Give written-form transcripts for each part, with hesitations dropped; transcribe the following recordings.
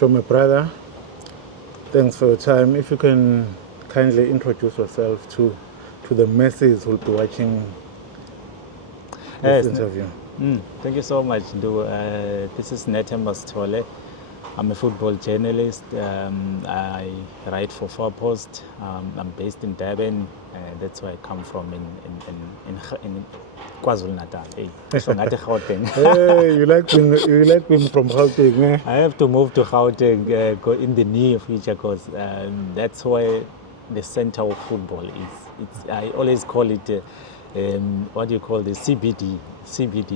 Show my brother. Thanks for your time. If you can kindly introduce yourself to the masses who will be watching this interview. Thank you so much, Ndu. This is SITHOLE. I'm a football journalist. I write for FARPOST. I'm based in Durban. That's where I come from in KwaZulu Natal. Hey, you like being from Gauteng, eh? I have to move to Gauteng in the near future because that's where the center of football is. I always call it what do you call the CBD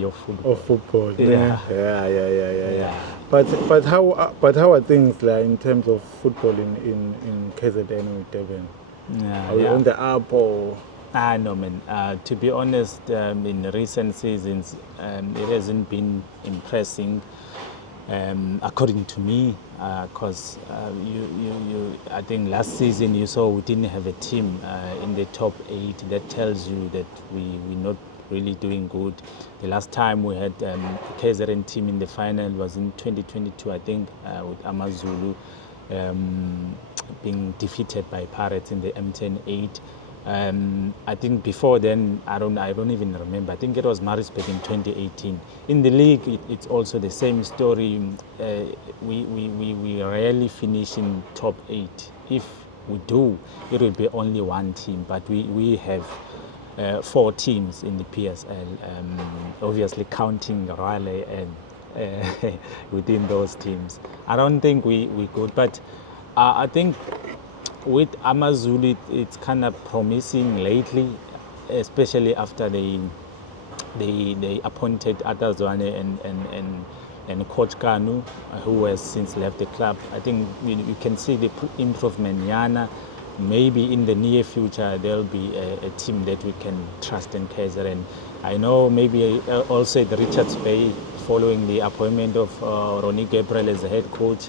of football. Of football, yeah. Yeah. But how are things like in terms of football in KZN or Durban? Are we on the up or? No, man. To be honest, in recent seasons, it hasn't been impressing, according to me, because I think last season you saw we didn't have a team in the top 8. That tells you that we're not really doing good. The last time we had a KZN team in the final was in 2022, I think, with AmaZulu being defeated by Pirates in the M10-8. I think before then, I don't even remember. I think it was Maritzburg in 2018. In the league, it's also the same story. We rarely finish in top 8. If we do, it will be only one team. But we have 4 teams in the PSL, obviously counting Raleigh and within those teams. I don't think we could, but I think with AmaZulu, it's kind of promising lately, especially after they appointed Atazwane and Coach Kanu, who has since left the club. I think you can see the improvement. Yana, maybe in the near future there'll be a team that we can trust in KZN. And I know maybe also at Richards Bay, following the appointment of Ronnie Gabriel as the head coach,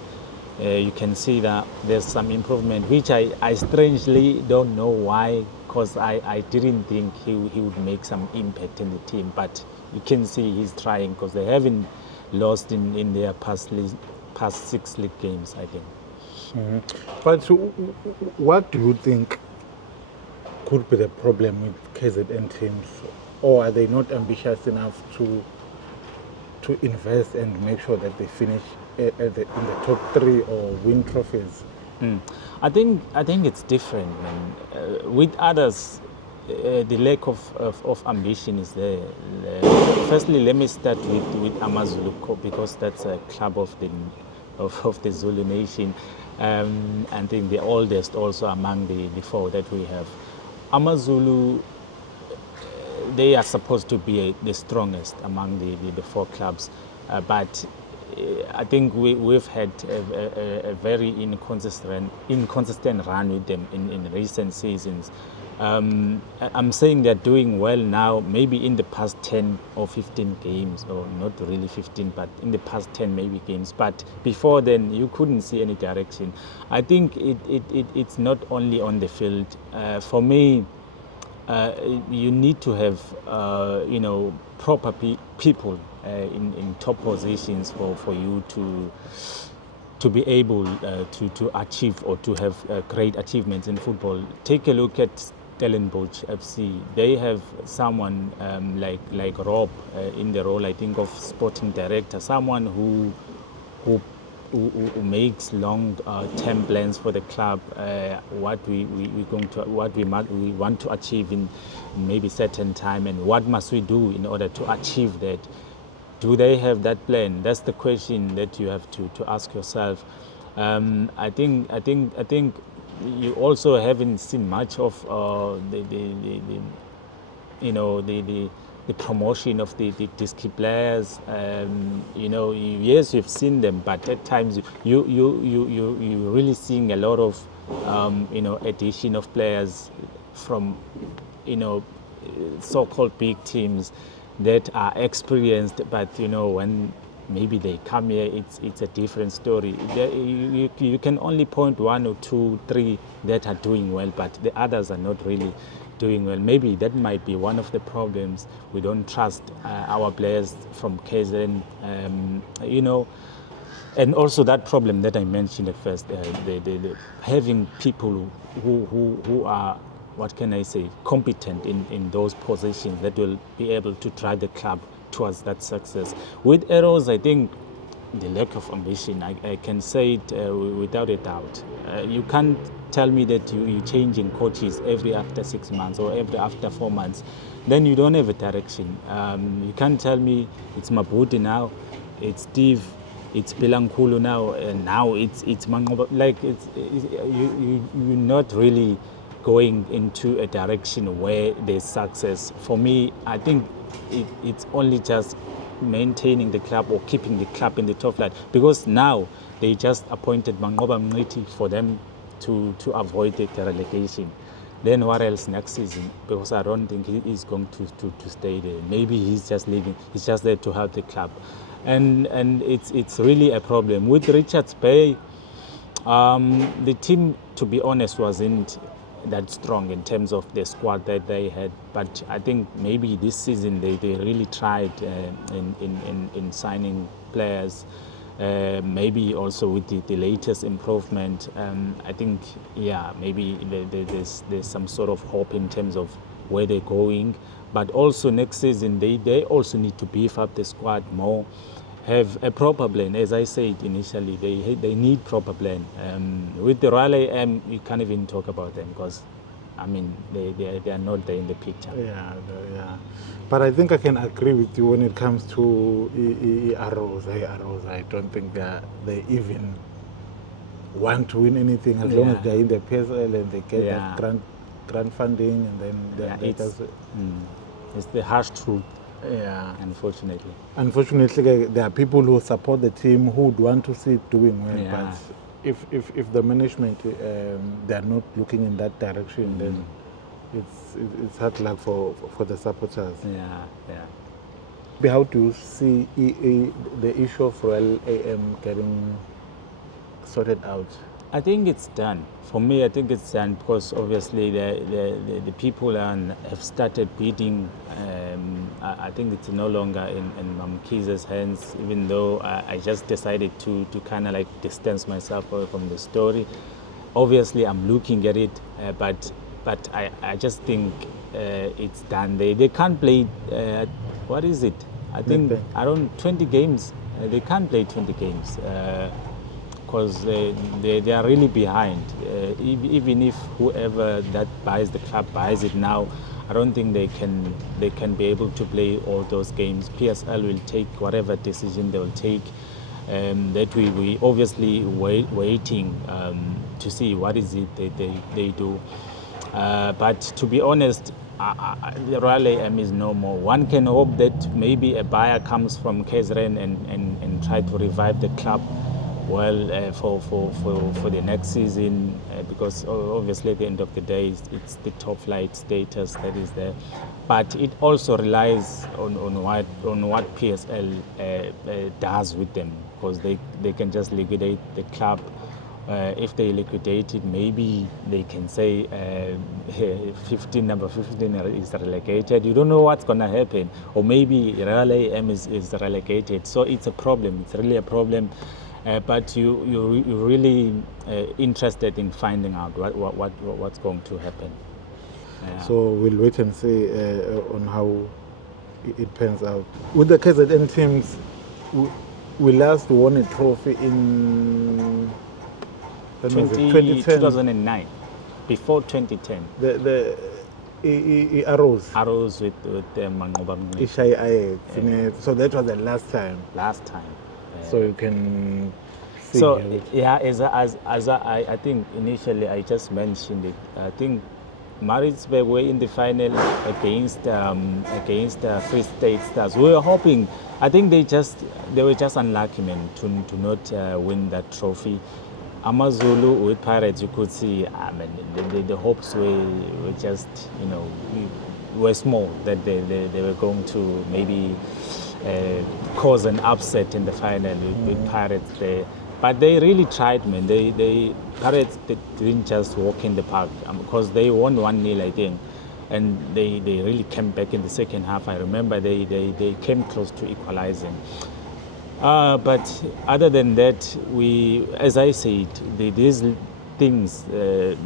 you can see that there's some improvement, which I strangely don't know why, because I didn't think he would make some impact in the team. But you can see he's trying, because they haven't lost in their past 6 league games, I think. But what do you think could be the problem with KZN teams? Or are they not ambitious enough to invest and make sure that they finish in the top 3 or win trophies? I think it's different, man. With others, the lack of ambition is there. Firstly, let me start with AmaZulu, because that's a club of the Zulu nation. I think the oldest also among the 4 that we have. AmaZulu, they are supposed to be the strongest among the 4 clubs, but I think we've had a very inconsistent run with them in recent seasons. I'm saying they're doing well now, maybe in the past 10 or 15 games, or not really 15, but in the past 10 maybe games. But before then, you couldn't see any direction. I think it's not only on the field. For me, you need to have proper people in top positions for you to be able to achieve or to have great achievements in football. Take a look at Stellenbosch FC. They have someone like Rob in the role, I think, of sporting director, someone who makes long-term plans for the club, what we want to achieve in maybe certain time, and what must we do in order to achieve that. Do they have that plan? That's the question that you have to ask yourself. I think you also haven't seen much of the promotion of the key players. Yes, you've seen them, but at times you really seeing a lot of addition of players from so-called big teams that are experienced, but when maybe they come here, it's a different story. You can only point 1 or 2, 3 that are doing well, but the others are not really doing well. Maybe that might be one of the problems. We don't trust our players from KZN. And also that problem that I mentioned at first, the having people who are, what can I say, competent in those positions that will be able to drive the club towards that success. With Arrows, I think the lack of ambition, I can say it without a doubt. You can't tell me that you're changing coaches every after 6 months or every after 4 months. Then you don't have a direction. You can't tell me it's Mabuti now, it's Steve, it's Pilankulu now, and now it's Mangoba. Like you're not really going into a direction where there's success. For me, I think it's only just maintaining the club or keeping the club in the top flight, because now they just appointed Mangoba Mngqithi for them to avoid the relegation. Then what else next season? Because I don't think he is going to stay there. Maybe he's just leaving. He's just there to help the club, and it's really a problem with Richards Bay. The team, to be honest, wasn't that strong in terms of the squad that they had. But I think maybe this season they really tried in signing players. Maybe also with the latest improvement, I think, yeah, maybe there's some sort of hope in terms of where they're going. But also next season, they also need to beef up the squad more, have a proper plan. As I said initially, they need proper plan. With the Raleigh, you can't even talk about them, because I mean they are not there in the picture. Yeah. But I think I can agree with you when it comes to Arrows. I don't think they even want to win anything, as long as they're in the PSL and they get that grant funding, and then it's the harsh truth. Yeah. Unfortunately, there are people who support the team who would want to see it doing well. Yeah. But if the management they are not looking in that direction, then it's hard luck for the supporters. Yeah. How do you see the issue of Royal AM getting sorted out? I think it's done. For me, I think it's done, because obviously the people have started bidding. I think it's no longer in Mamkhize's hands, even though I just decided to kind of like distance myself away from the story. Obviously, I'm looking at it, but I just think it's done. They can't play, what is it? I think around 20 games. They can't play 20 games. Because they are really behind. Even if whoever that buys the club buys it now, I don't think they can be able to play all those games. PSL will take whatever decision they will take. That we obviously waiting to see what is it they do. But to be honest, the Royal AM is no more. One can hope that maybe a buyer comes from KAIZER and try to revive the club. Well, for the next season, because obviously at the end of the day, it's the top flight status that is there. But it also relies on what PSL does with them, because they can just liquidate the club. If they liquidate it, maybe they can say number 15 is relegated. You don't know what's going to happen. Or maybe Real AM is relegated. So it's a problem. It's really a problem. But you're really interested in finding out what's going to happen. So we'll wait and see on how it pans out. With the KZN teams, we last won a trophy in 2009, before 2010. The Arrows with Mangoba Mngqithi. YAYA. So that was the last time. So you can see. So yeah, as I think initially I just mentioned it. I think Maritzburg were in the final against Free State Stars. We were hoping. I think they were just unlucky, man, to not win that trophy. AmaZulu with Pirates, you could see, I mean, the hopes were just, were small that they were going to maybe cause an upset in the final with Pirates there. But they really tried, man. Pirates didn't just walk in the park, because they won 1-0, I think. And they really came back in the second half. I remember they came close to equalizing. But other than that, as I said, these things,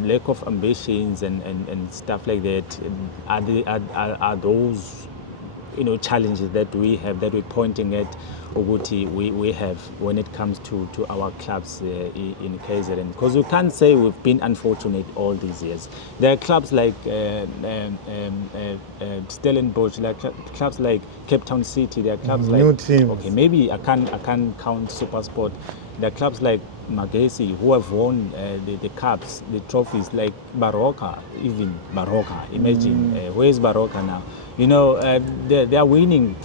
lack of ambitions and stuff like that, are those challenges that we have, that we're pointing at, Uguti, we have when it comes to our clubs in KZN. Because we can't say we've been unfortunate all these years. There are clubs like Stellenbosch, like clubs like Cape Town City, there are clubs New like... teams. Okay, maybe I can't count SuperSport. There are clubs like Magesi who have won the cups, the trophies, like Baroka, even Baroka. Imagine, where is Baroka now? They are winning.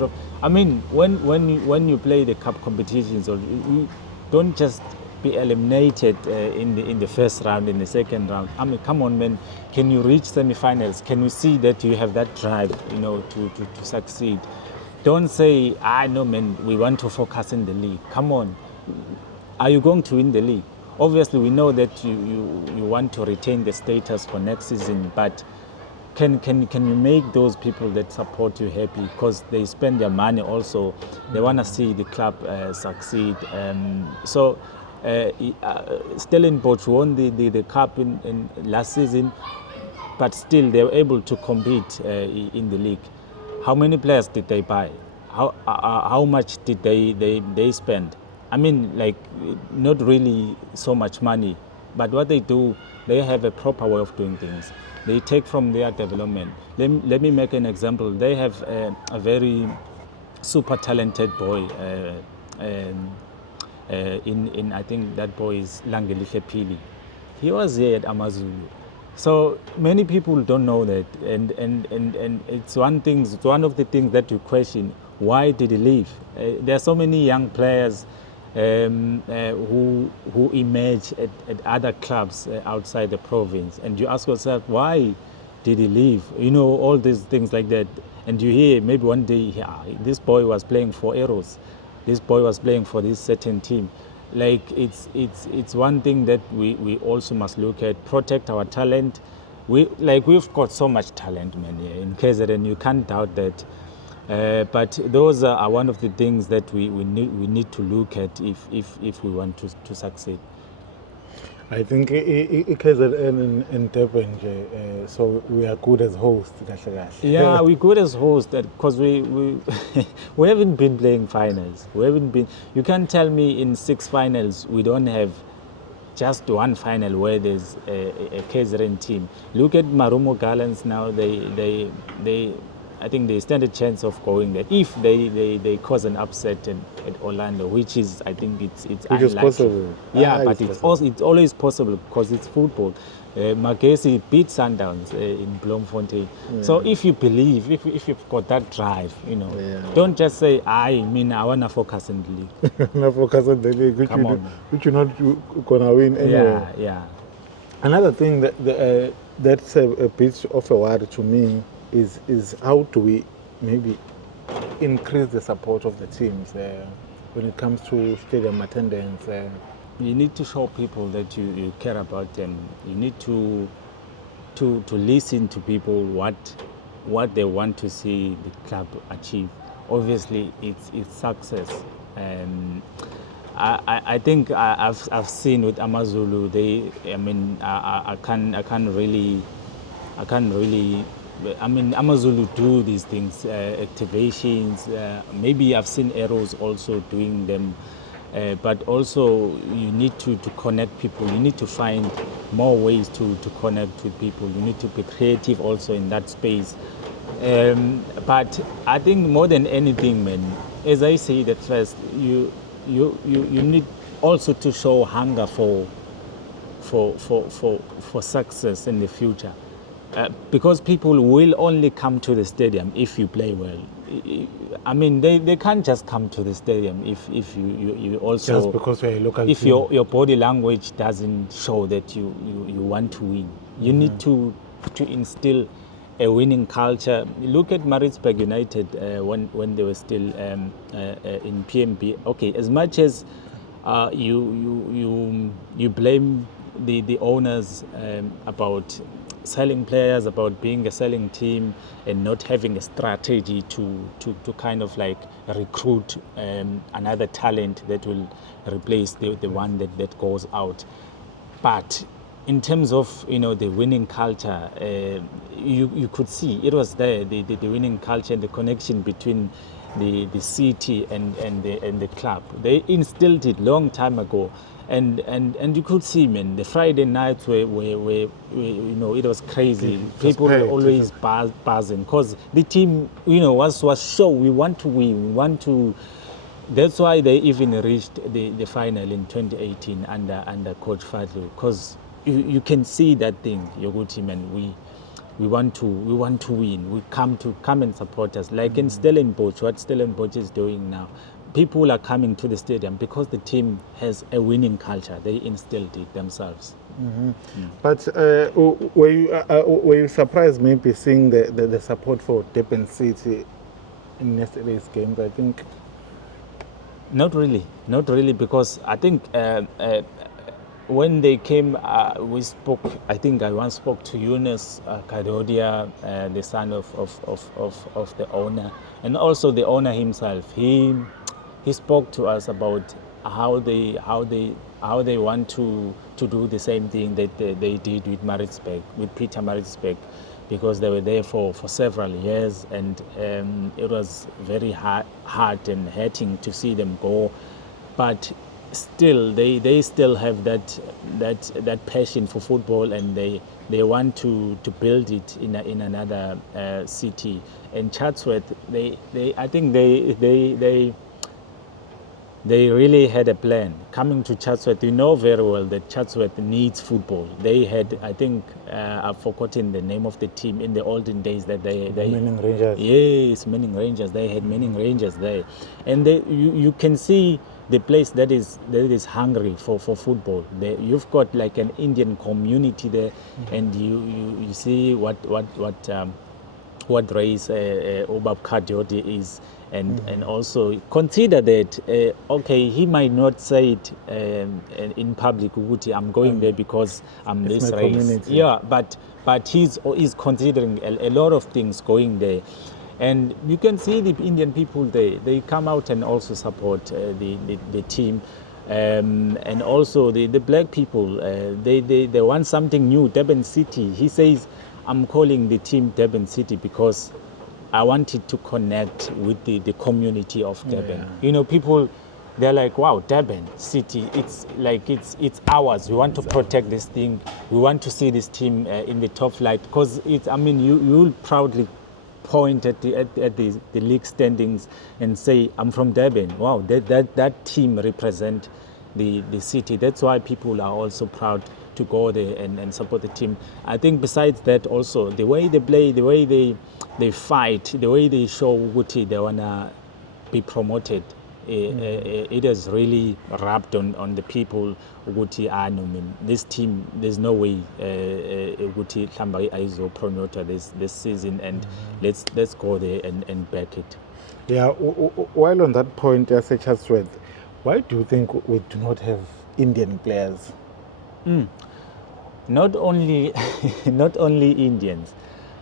I mean, when you play the cup competitions, or you don't just be eliminated in the first round, in the second round. I mean, come on, man. Can you reach semi-finals? Can we see that you have that drive, to succeed? Don't say, no, man, we want to focus in the league. Come on. Are you going to win the league? Obviously, we know that you want to retain the status for next season, but can you make those people that support you happy? Because they spend their money also. They want to see the club succeed. Stellenbosch won the cup in last season, but still they were able to compete in the league. How many players did they buy? How much did they spend? I mean, like, not really so much money, but what they do, they have a proper way of doing things. They take from their development. Let me make an example. They have a very super talented boy in I think that boy is Langelihle Pili. He was here at AmaZulu. So many people don't know that, and it's one of the things that you question. Why did he leave? There are so many young players who emerge at other clubs outside the province, and you ask yourself, why did he leave? All these things like that, and you hear maybe one day, this boy was playing for Eros, this boy was playing for this certain team. Like, it's one thing that we also must look at, protect our talent. We've got so much talent, man, in KZN, you can't doubt that. But those are one of the things that we need to look at if we want to succeed. I think KZN and Durban, so we are good as hosts. Yeah, we're good as hosts because we we haven't been playing finals. You can't tell me in 6 finals we don't have just one final where there's a KZN team. Look at Marumo Gallants now. I think they stand a chance of going there if they cause an upset at Orlando, which is, I think it's unlikely. Is possible. Yeah, but it's always possible because it's football. Magesi beat Sundowns in Bloemfontein. Yeah. So if you believe, if you've got that drive, don't just say, I want to focus on the league. Not focus on the league, which you're not going to win anyway. Yeah. Another thing that's a bit of a worry to me is how do we maybe increase the support of the teams when it comes to stadium attendance? You need to show people that you care about them. You need to listen to people what they want to see the club achieve. Obviously, it's success. I think I've seen with AmaZulu. I can't really. I mean, AmaZulu do these things, activations. Maybe I've seen Arrows also doing them, but also you need to connect people. You need to find more ways to connect with people. You need to be creative also in that space. But I think more than anything, man, as I said at first, you need also to show hunger for success in the future. Because people will only come to the stadium if you play well. I mean, they can't just come to the stadium if you also... Just because you're a local if team. your body language doesn't show that you want to win. You need to instill a winning culture. Look at Maritzburg United when they were still in PMB. Okay, as much as you blame the owners about selling players, about being a selling team, and not having a strategy to kind of like recruit another talent that will replace the one that goes out. But in terms of the winning culture, you could see it was there, the winning culture and the connection between the city and the club. They instilled it long time ago, and you could see, man, the Friday nights were it was crazy. People were always buzzing because the team was sure we want to win, we want to. That's why they even reached the final in 2018 under Coach Fadlu, because you can see that thing, your good team, and we want to win. We come and support us. Like in Stellenbosch, what Stellenbosch is doing now, people are coming to the stadium because the team has a winning culture. They instilled it themselves. But were you surprised maybe seeing the support for Durban City in yesterday's games? I think. Not really, because I think when they came, we spoke. I think I once spoke to Yunus Kadodia, the son of the owner, and also the owner himself. He spoke to us about how they want to do the same thing that they did with Peter Maritzburg, because they were there for several years, and it was very hard and hurting to see them go. But still, they still have that passion for football, and they want to build it in another city. And Chatsworth, I think they really had a plan. Coming to Chatsworth, you know very well that Chatsworth needs football. They had, I think, I've forgotten the name of the team in the olden days that they Manning Rangers. Yes, Manning Rangers. They had Manning Rangers there, and you can see the place that is hungry for football. You've got like an Indian community there, and you see what race Obab Kajodi is. And also consider that, okay, he might not say it in public, I'm going there because I'm this race. Community. Yeah, but he's considering a lot of things going there. And you can see the Indian people, they come out and also support the team. And also the black people, they want something new. Durban City, he says, I'm calling the team Durban City because I wanted to connect with the community of Durban. Yeah. People, they're like, wow, Durban City, it's ours. We want to protect this thing. We want to see this team in the top flight, because you'll proudly point at the league standings and say, I'm from Durban. Wow, that team represent the city. That's why people are also proud to go there and support the team. I think besides that also, the way they play, the way they fight, the way they show Guti they wanna be promoted, it has really rubbed on the people. Guti this team, there's no way Guti Klambai Aizo promoter this season, and let's go there and back it. Yeah, while on that point, such as why do you think we do not have Indian players? Not only Indians.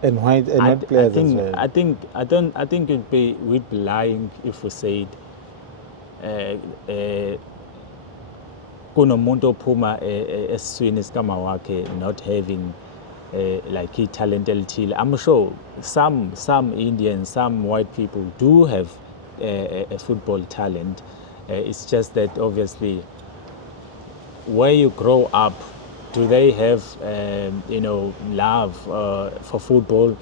And why not players as well? I think we'd be lying if we said kunomuntu ophuma esiswini esikama wakhe not having like a talent elithile. I'm sure some Indians, some white people do have a football talent. It's just that obviously where you grow up, do they have love for football?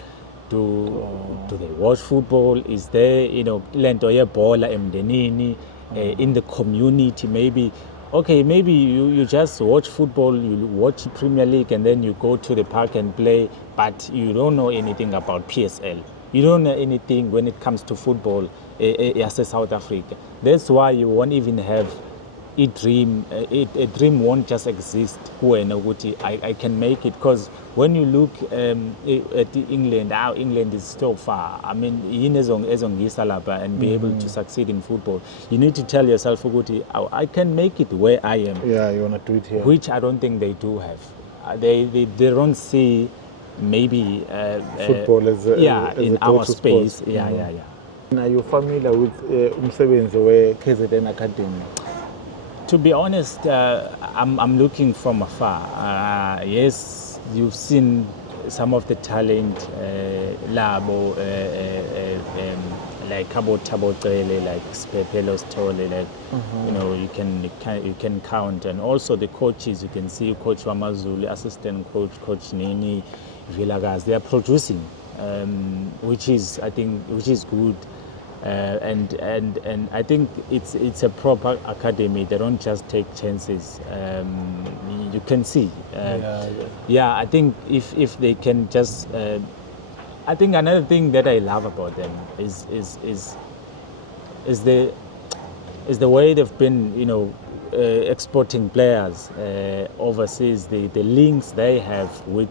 Do they watch football? Is there lento yebola emdenini in the community? Maybe you just watch football, you watch Premier League, and then you go to the park and play, but you don't know anything about PSL. You don't know anything when it comes to football as a South Africa. That's why you won't even have a dream won't just exist. I can make it, because when you look at England, how England is so far. I mean, and be able to succeed in football, you need to tell yourself, I can make it where I am. Yeah, you want to do it here. Which I don't think they do have. They don't see maybe Football as a, as in a our go-to space. sport. Yeah. Are you familiar with umsebenzi we-KZN Academy? To be honest, I'm looking from afar. Yes, you've seen some of the talent, Labo, like THABO, like SPHEPHELO, SITHOLE, like you know, you can count, and also the coaches. You can see Coach KWAZULU, assistant coach, Coach Nini, Vilagaz. They are producing, which is good. And I think it's a proper academy. They don't just take chances. You can see. Yeah, I think if they can just, I think another thing that I love about them is the way they've been, you know, exporting players overseas. The links they have with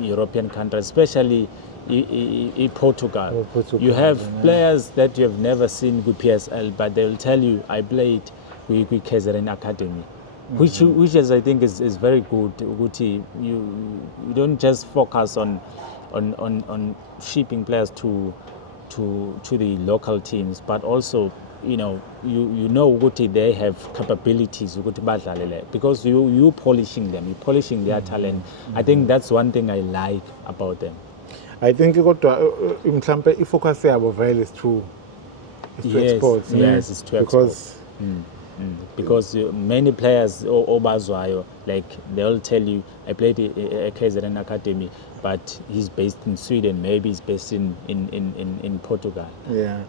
European countries, especially in Portugal. You have players that you have never seen with PSL, but they'll tell you, I played with KZN Academy, which is, I think is very good. You don't just focus on shipping players to the local teams, but also you know they have capabilities because you polishing them, you polishing their talent. I think that's one thing I like about them. I think mhlambe ifocus yabo vele is to exports. Yes, it's to because because many players obazwayo, like they'll tell you, I played at KZN Academy, but he's based in Sweden, maybe he's based in Portugal. Yeah.